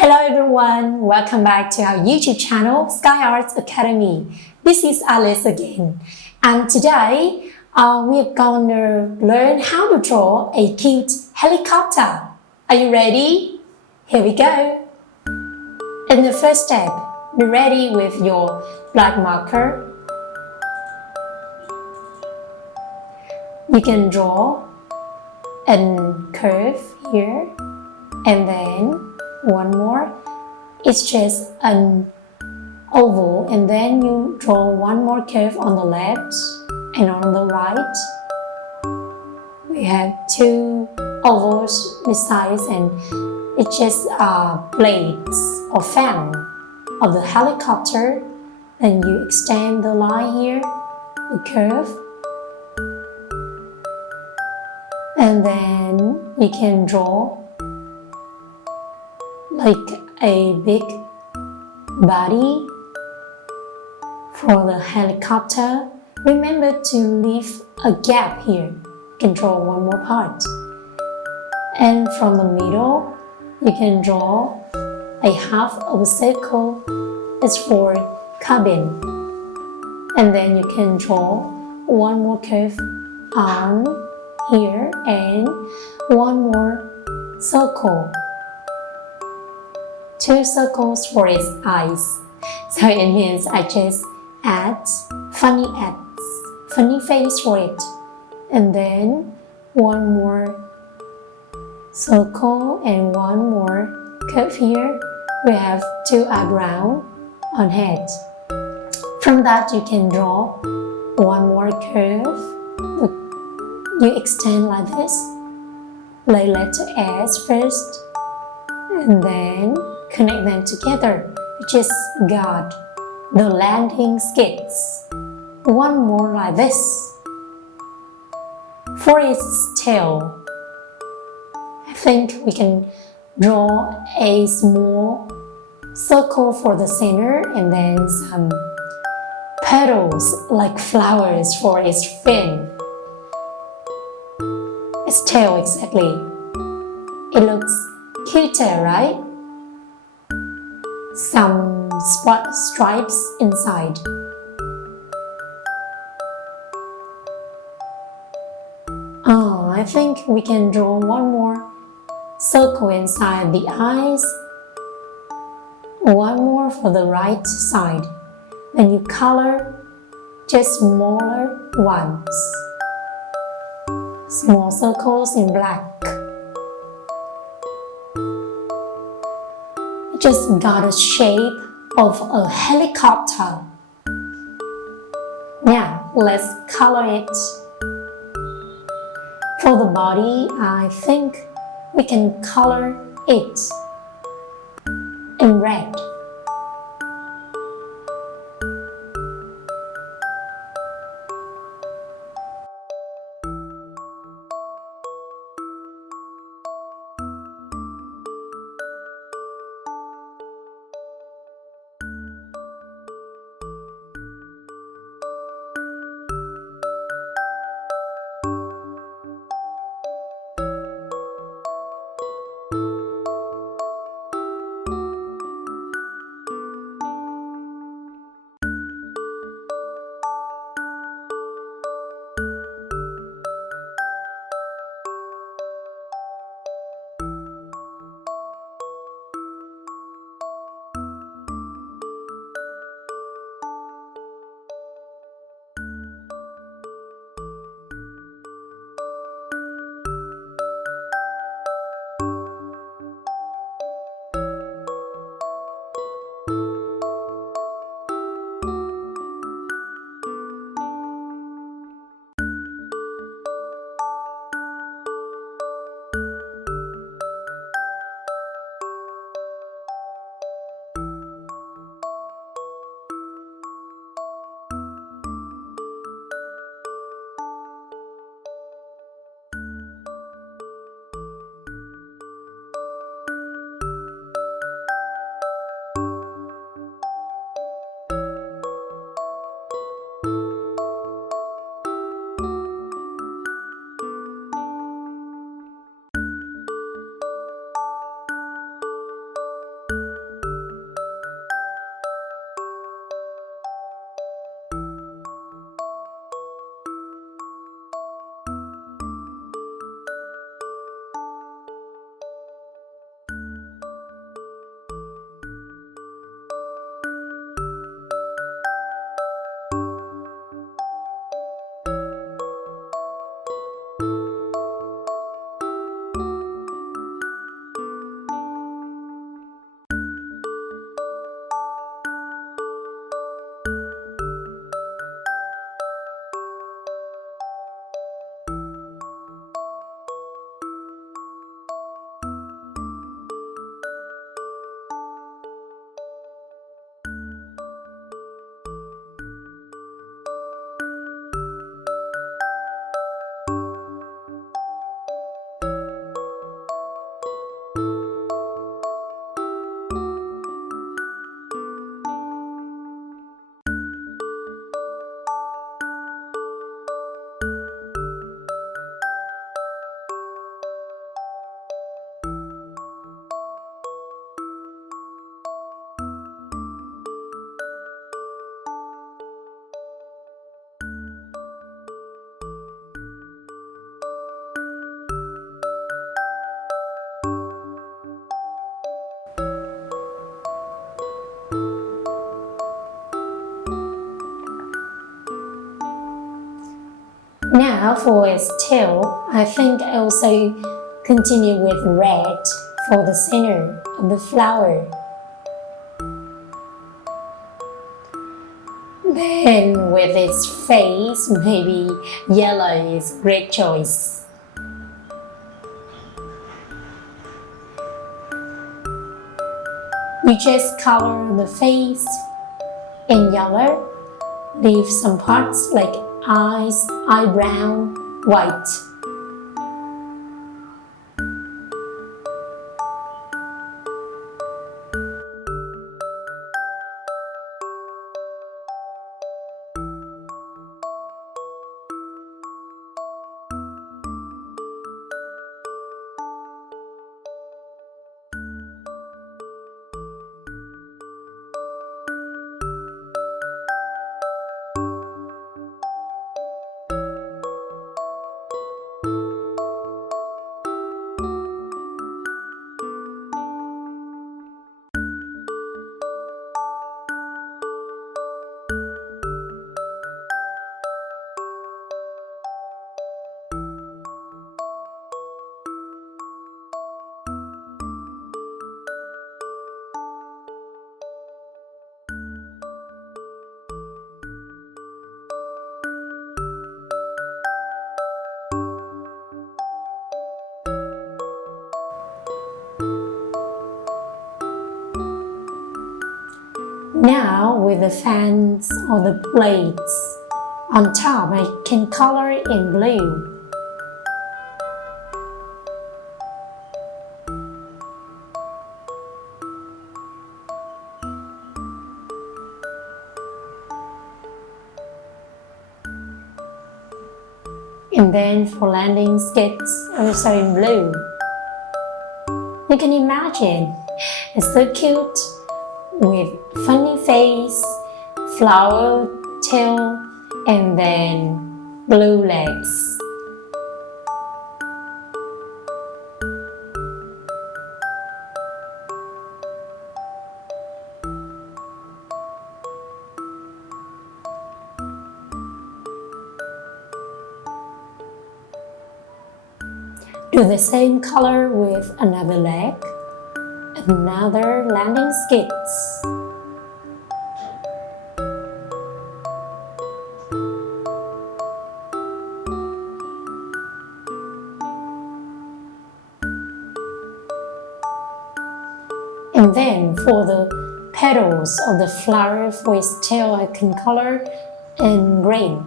Hello everyone, welcome back to our YouTube channel Sky Arts Academy. This is Alice again, and today we are gonna learn how to draw a cute helicopter. Are you ready? Here we go. In the first step, be ready with your black marker. You can draw a curve here and then one more. It's just an oval, and then you draw one more curve on the left and on the right. We have two ovals besides, and it's just blades or fan of the helicopter. Then you extend the line here, the curve, and then you can draw like a big body for the helicopter. Remember to leave a gap here. You can draw one more part. And from the middle, you can draw a half of a circle. It's for cabin. And then you can draw one more curve on here and one more circle. Two circles for its eyes. So it means I just add funny face for it. And then one more circle and one more curve here. We have two eyebrows on head. From that you can draw one more curve. You extend like this. Lay letter S first and then connect them together. You just got the landing skids. One more like this. For its tail, I think we can draw a small circle for the center and then some petals like flowers for its fin. Its tail exactly. It looks cuter, right? Some stripes inside. I think we can draw one more circle inside the eyes. One more for the right side. Then you color just smaller ones. Small circles in black. Just got a shape of a helicopter. Now let's color it. For the body, I think we can color it in red. Now for its tail, I think I also continue with red for the center of the flower. Then with its face, maybe yellow is a great choice. You just color the face in yellow, leave some parts like eyes, eyebrow, white. Now with the fans or the plates on top, I can color it in blue. And then for landing skids, also in blue. You can imagine, it's so cute with funny face, flower tail, and then blue legs. Do the same color with another leg, another landing skids. And then for the petals of the flower for its tail, I can color in green,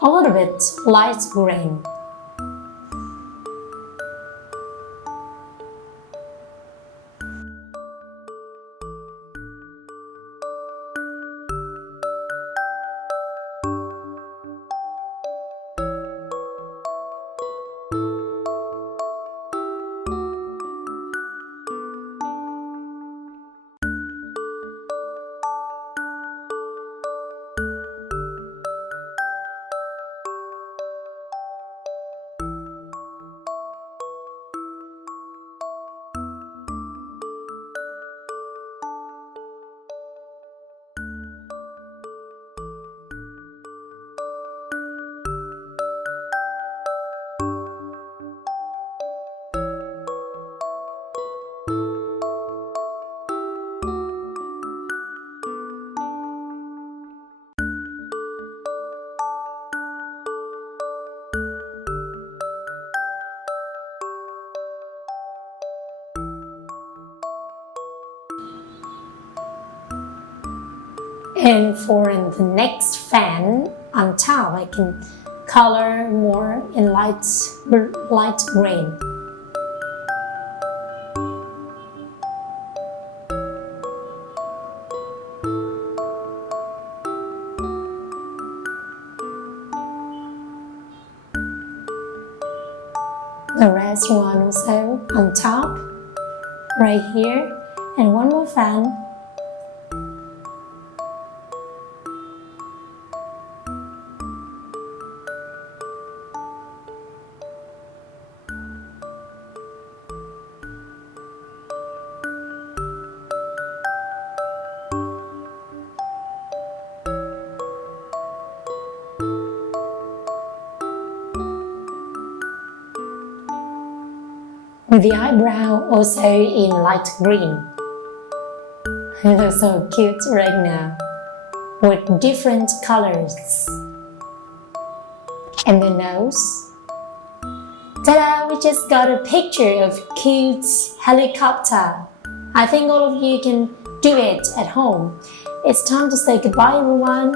a little bit light green. And for the next fan on top, I can color more in light green. The rest one also on top, right here, and one more fan. The eyebrow also in light green. It looks so cute right now with different colors. And the nose. Ta-da! We just got a picture of cute helicopter. I think all of you can do it at home. It's time to say goodbye, everyone.